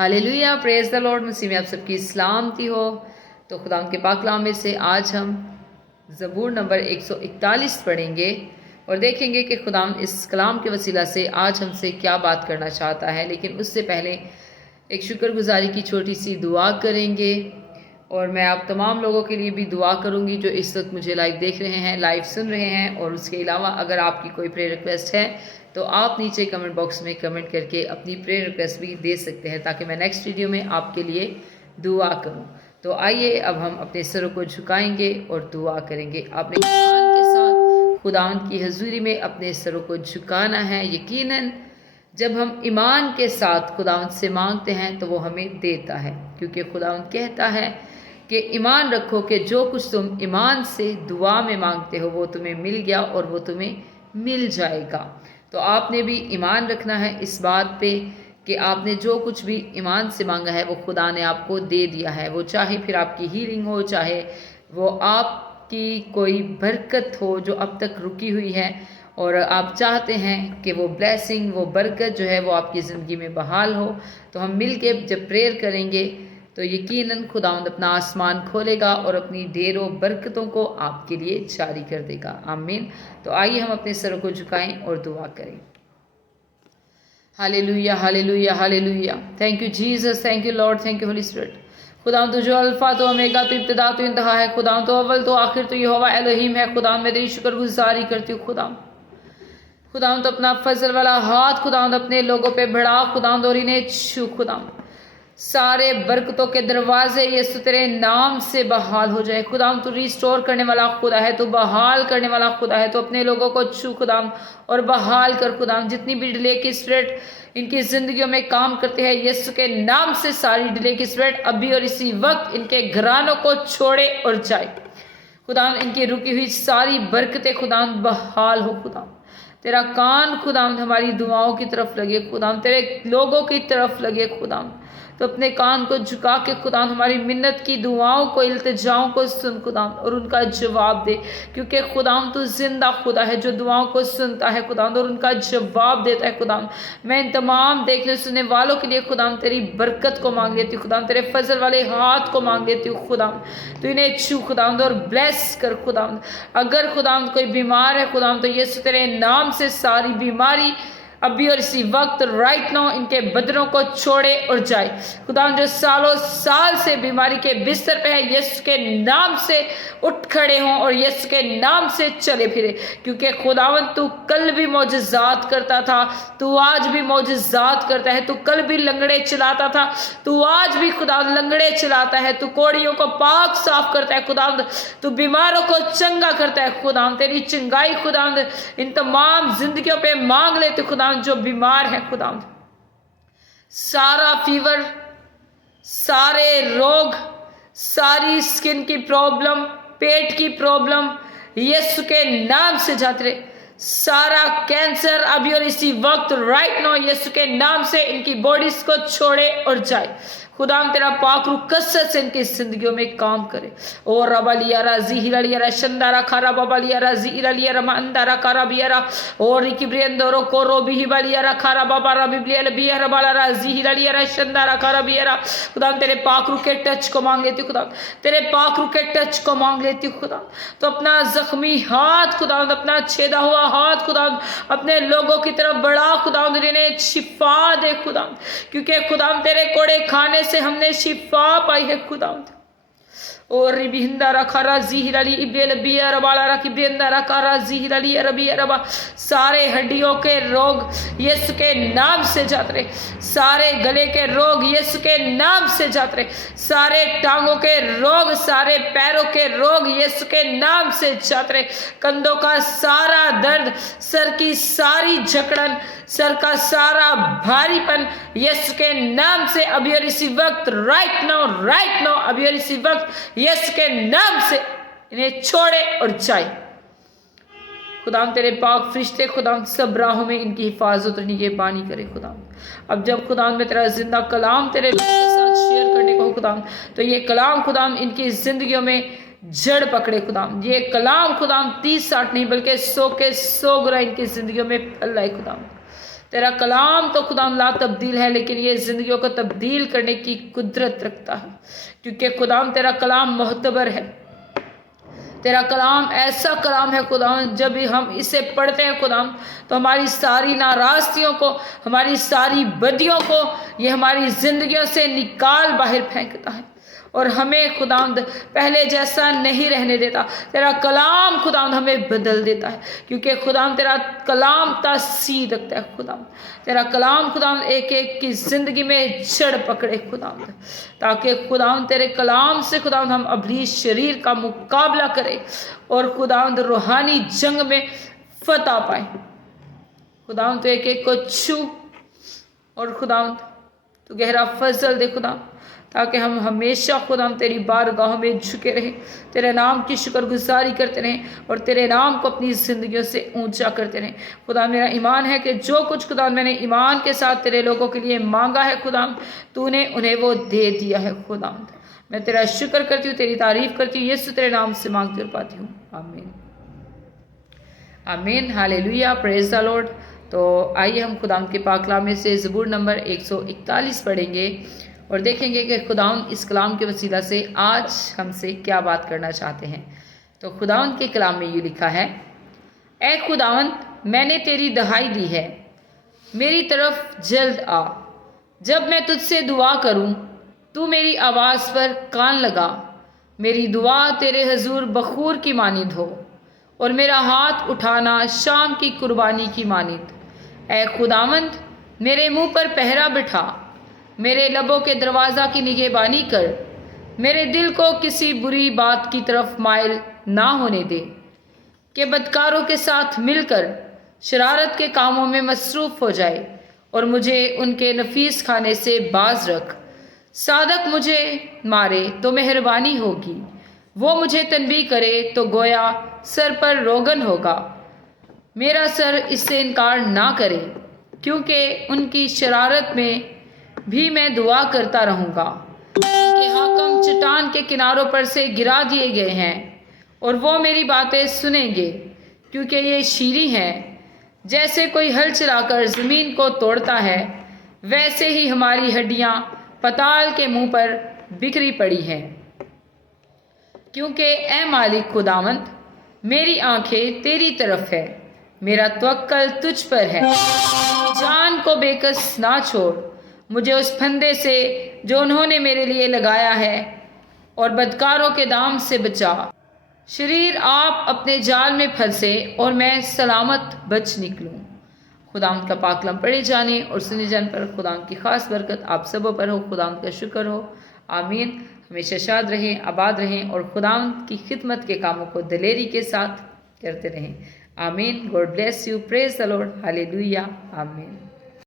Hallelujah, praise the Lord. मसीह में आप सबकी सलामती हो। तो खुदा के पाक कलाम में से आज हम ज़बूर नंबर 141 पढ़ेंगे और देखेंगे कि खुदा इस कलाम के वसीला से आज हमसे क्या बात करना चाहता है। लेकिन उससे पहले एक शुक्रगुजारी की छोटी सी दुआ करेंगे और मैं आप तमाम लोगों के लिए भी दुआ करूंगी जो इस वक्त मुझे लाइव देख रहे हैं, लाइव सुन रहे हैं। और उसके अलावा अगर आपकी कोई प्रेयर रिक्वेस्ट है तो आप नीचे कमेंट बॉक्स में कमेंट करके अपनी प्रेयर रिक्वेस्ट भी दे सकते हैं ताकि मैं नेक्स्ट वीडियो में आपके लिए दुआ करूं। तो आइए अब हम अपने सरों को झुकाएंगे और दुआ करेंगे। आपने ईमान के साथ खुदावंद की हजूरी में अपने सरों को झुकाना है। यकीनन जब हम ईमान के साथ खुदावंद से मांगते हैं तो वो हमें देता है, क्योंकि खुदावंद कहता है कि ईमान रखो कि जो कुछ तुम ईमान से दुआ में मांगते हो वो तुम्हें मिल गया और वो तुम्हें मिल जाएगा। तो आपने भी ईमान रखना है इस बात पे कि आपने जो कुछ भी ईमान से मांगा है वो खुदा ने आपको दे दिया है। वो चाहे फिर आपकी हीलिंग हो, चाहे वो आपकी कोई बरकत हो जो अब तक रुकी हुई है और आप चाहते हैं कि वो ब्लेसिंग, वो बरकत जो है वो आपकी ज़िंदगी में बहाल हो। तो हम मिल के जब प्रेयर करेंगे तो यकीनन खुदावंद अपना आसमान खोलेगा और अपनी ढेरों बरकतों को आपके लिए जारी कर देगा। आमीन। तो आइए हम अपने सरों को झुकाएं और दुआ करें। Hallelujah, hallelujah, hallelujah. Thank you Jesus, thank you Lord, thank you Holi spirit. खुदावंद तो जो अल्फा तो ओमेगा तो इब्तिदा तो इंतहा है, खुदावंद तो अव्वल तो आखिर तो यहोवा एलोहीम है। खुदावंद मैं तेरी शुक्रगुजारी करती हूँ। खुदावंद तो अपना फजल वाला हाथ खुदावंद अपने लोगों पे बढ़ा खुदावंद और इन्हें छू। खुदावंद सारे बरकतों के दरवाजे यीशु तेरे नाम से बहाल हो जाए। खुदाम तू रिस्टोर करने वाला खुदा है, तू बहाल करने वाला खुदा है। तो अपने लोगों को छू खुदाम और बहाल कर खुदाम। जितनी भी डिले की स्पिरिट इनकी जिंदगियों में काम करते हैं यीशु के नाम से सारी डिले की स्पिरिट अभी और इसी वक्त इनके घरानों को छोड़े और जाए। खुदाम इनकी रुकी हुई सारी बरकतें खुदाम बहाल हो। खुदाम तेरा कान खुदाम हमारी दुआओं की तरफ लगे, खुदाम तेरे लोगों की तरफ लगे। खुदाम तो अपने कान को झुका के खुदा हमारी मिन्नत की दुआओं को, इल्तिजाओं को सुन खुदा और उनका जवाब दे, क्योंकि खुदा तू जिंदा खुदा है जो दुआओं को सुनता है खुदा और उनका जवाब देता है। खुदा मैं इन तमाम देखने सुनने वालों के लिए खुदा तेरी बरकत को मांग लेती हूँ, खुदा तेरे फजल वाले हाथ को मांग लेती हूँ। खुदा तो इन्हें छू खुदा और ब्लेस कर खुदा। अगर खुदा कोई बीमार है खुदा तो यीशु तेरे नाम से सारी बीमारी अभी और इसी वक्त राइट नाउ इनके बदनों को छोड़े और जाए। खुदा जो सालों साल से बीमारी के बिस्तर पे है यीशु के नाम से उठ खड़े हों और यीशु के नाम से चले फिरे, क्योंकि खुदावंद तू कल भी मौजज़ात करता था, तू आज भी मौजज़ात करता है। तू कल भी लंगड़े चलाता था, तू आज भी खुदा लंगड़े चलाता है। तू कोड़ियों को पाक साफ करता है खुदावंद, तू बीमारों को चंगा करता है। खुदावंद तेरी चंगाई खुदावंद इन तमाम जिंदगियों पे मांग लेते खुदा जो बीमार है खुदा। सारा फीवर, सारे रोग, सारी स्किन की प्रॉब्लम, पेट की प्रॉब्लम यीशु के नाम से जाते रहे। सारा कैंसर अभी और इसी वक्त राइट नाउ यीशु के नाम से इनकी बॉडीज को छोड़े और जाए। खुदा तेरा पाक रूह कसरत से इनकी जिंदगियों में काम करे। और रबलिया राजी हिलिया शंदारा खारा बबलिया राजी इलिया रमंदारा खारा बियारा और किब्रियंदरो कोरो बिहिबलिया खारा बाबा रबिलिया बिया रबाला राजी हिलिया शंदारा खारा बियारा। खुदा तेरे पाक रूह के टच को मांग लेती हूँ खुदा, तेरे पाक रूह के टच को मांग लेती हूँ खुदा। तो अपना जख्मी हाथ खुदा, अपना छेदा हुआ हाथ खुदा अपने लोगों की तरफ बढ़ा खुदा, इन्हें शिफा दे खुदा, क्योंकि खुदा तेरे कोड़े खाने से हमने शिफा पाई है खुदा। और रिबिंदा रखा राजीहिरली इब्रेल बिया रबाला रखी बिंदा रखा राजीहिरली रबिया रबा। सारे हड्डियों के रोग यीशु के नाम से जाते रहे, सारे गले के रोग यीशु के नाम से जाते रहे, सारे टांगों के रोग, सारे पैरों के रोग यीशु के नाम से जाते रहे। कंधों का सारा दर्द, सर की सारी जकड़न, सर का सारा भारीपन यीशु के नाम से अभी और इसी वक्त राइट नाउ अभी और इसी वक्त यीशु के नाम से इन्हें छोड़े और जाए। खुदा तेरे पाक फरिश्ते खुदा सब राहों में इनकी हिफाजत और निगहबानी करे खुदा। अब जब खुदा में तेरा जिंदा कलाम तेरे साथ शेयर करने को खुदा, तो ये कलाम खुदा इनकी जिंदगियों में जड़ पकड़े खुदा। ये कलाम खुदा 30-60 नहीं बल्कि 100 के 100 गुना इनकी जिंदगियों में फैलाए खुदा। तेरा कलाम तो खुदाम ला तब्दील है, लेकिन ये ज़िंदगियों को तब्दील करने की कुदरत रखता है, क्योंकि खुदाम तेरा कलाम मोहतबर है। तेरा कलाम ऐसा कलाम है खुदाम, जब भी हम इसे पढ़ते हैं खुदाम, तो हमारी सारी नाराज़गियों को, हमारी सारी बदियों को ये हमारी ज़िंदगियों से निकाल बाहर फेंकता है और हमें खुदावंद पहले जैसा नहीं रहने देता। तेरा कलाम खुदावंद हमें बदल देता है, क्योंकि खुदावंद तेरा कलाम तासीर रखता है। खुदावंद तेरा कलाम खुदावंद एक एक की ज़िंदगी में जड़ पकड़े खुदावंद, ताकि खुदावंद तेरे कलाम से खुदावंद हम अबलीस शरीर का मुकाबला करें और खुदावंद रूहानी जंग में फतह पाए। खुदावंद तो एक एक को छू और खुदावंद तो गहरा फजल दे खुदा, ताकि हम हमेशा खुदाम तेरी बारगाहों में झुके रहें, तेरे नाम की शुक्रगुजारी करते रहें और तेरे नाम को अपनी ज़िंदगियों से ऊंचा करते रहें। खुदा मेरा ईमान है कि जो कुछ खुदा मैंने ईमान के साथ तेरे लोगों के लिए मांगा है खुदाम, तूने उन्हें वो दे दिया है खुदाम। मैं तेरा शुक्र करती हूँ, तेरी तारीफ करती हूँ, यीशु तेरे नाम से मांगती और पाती हूँ, आमीन आमीन हालेलुया, प्रेज द लॉर्ड। तो आइए हम खुदाम के पाक कलाम में से ज़बूर नंबर 141 पढ़ेंगे और देखेंगे कि खुदावंद इस कलाम के वसीला से आज हमसे क्या बात करना चाहते हैं। तो खुदावंद के कलाम में यूँ लिखा है, ऐ खुदावंद मैंने तेरी दहाई दी है, मेरी तरफ जल्द आ। जब मैं तुझसे दुआ करूं, तू मेरी आवाज़ पर कान लगा। मेरी दुआ तेरे हजूर बखूर की मानिंद हो और मेरा हाथ उठाना शाम की कुर्बानी की मानिंद। ऐ खुदावंद मेरे मुंह पर पहरा बिठा, मेरे लबों के दरवाज़ा की निगहबानी कर। मेरे दिल को किसी बुरी बात की तरफ माइल ना होने दे, कि बदकारों के साथ मिलकर शरारत के कामों में मसरूफ़ हो जाए और मुझे उनके नफीस खाने से बाज रख। सादक मुझे मारे तो मेहरबानी होगी, वो मुझे तनबीह करे तो गोया सर पर रोगन होगा। मेरा सर इससे इनकार ना करे, क्योंकि उनकी शरारत में भी मैं दुआ करता रहूँगा। कि हाकम चट्टान के किनारों पर से गिरा दिए गए हैं और वो मेरी बातें सुनेंगे, क्योंकि ये शीरी हैं। जैसे कोई हल चलाकर ज़मीन को तोड़ता है, वैसे ही हमारी हड्डियाँ पताल के मुंह पर बिखरी पड़ी हैं। क्योंकि ए मालिक खुदावंद मेरी आंखें तेरी तरफ है, मेरा तवक्कल तुझ पर है। जान को बेकस ना छोड़, मुझे उस फंदे से जो उन्होंने मेरे लिए लगाया है और बदकारों के दाम से बचा। शरीर आप अपने जाल में फंसे और मैं सलामत बच निकलूं। खुदाम का पाक कलाम पढ़े जाने और सुने जाने पर खुदाम की खास बरकत आप सबों पर हो। खुदाम का शुक्र हो, आमीन। हमेशा शाद रहें, आबाद रहें और खुदाम की खिदमत के कामों को दिलेरी के साथ करते रहें, आमीन। God bless you, praise the Lord, hallelujah, आमीन।